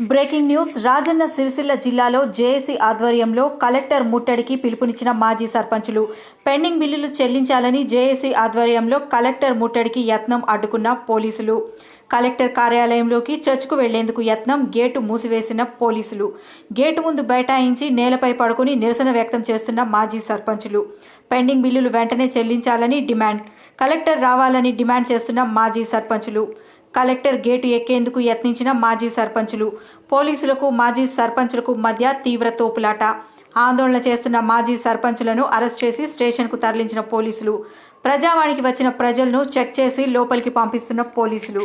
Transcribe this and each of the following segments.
Breaking news Rajanna Sircilla జిల్లాలో JAC ఆధ్వర్యంలో collector ముట్టడికి పిలుపునిచ్చిన మాజీ సర్పంచులు. పెండింగ్ బిల్లులు చెల్లించాలని జేఏసీ ఆధ్వర్యంలో కలెక్టర్ ముట్టడికి యత్నం అడ్డుకున్న పోలీసులు. కలెక్టర్ కార్యాలయంలోకి చర్చ్కు వెళ్ళేందుకు యత్నం గేటు మూసివేసిన పోలీసులు. గేటు ముందు బైఠాయించి నేలపై పడుకుని నిరసన వ్యక్తం చేస్తున్న మాజీ సర్పంచులు. పెండింగ్ బిల్లులు వెంటనే చెల్లించాలని డిమాండ్. కలెక్టర్ రావాలని డిమాండ్ చేస్తున్న మాజీ సర్పంచులు. కలెక్టర్ గేటు ఎక్కేందుకు యత్నించిన మాజీ సర్పంచులు. పోలీసులకు మాజీ సర్పంచులకు మధ్య తీవ్ర తోపులాట. ఆందోళన చేస్తున్న మాజీ సర్పంచులను అరెస్ట్ చేసి స్టేషన్కు తరలించిన పోలీసులు. ప్రజావాణికి వచ్చిన ప్రజలను చెక్ చేసి లోపలికి పంపిస్తున్న పోలీసులు.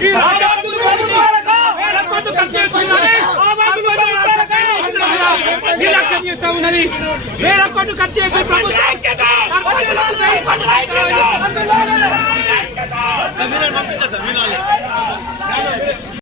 ఈ రాష్ట్రంలో ప్రభుత్వాలకు ఖర్చు. నిర్లక్ష్యం చేస్తా ఉన్నది వేల కోట్లు ఖర్చు చేసే ప్రభుత్వం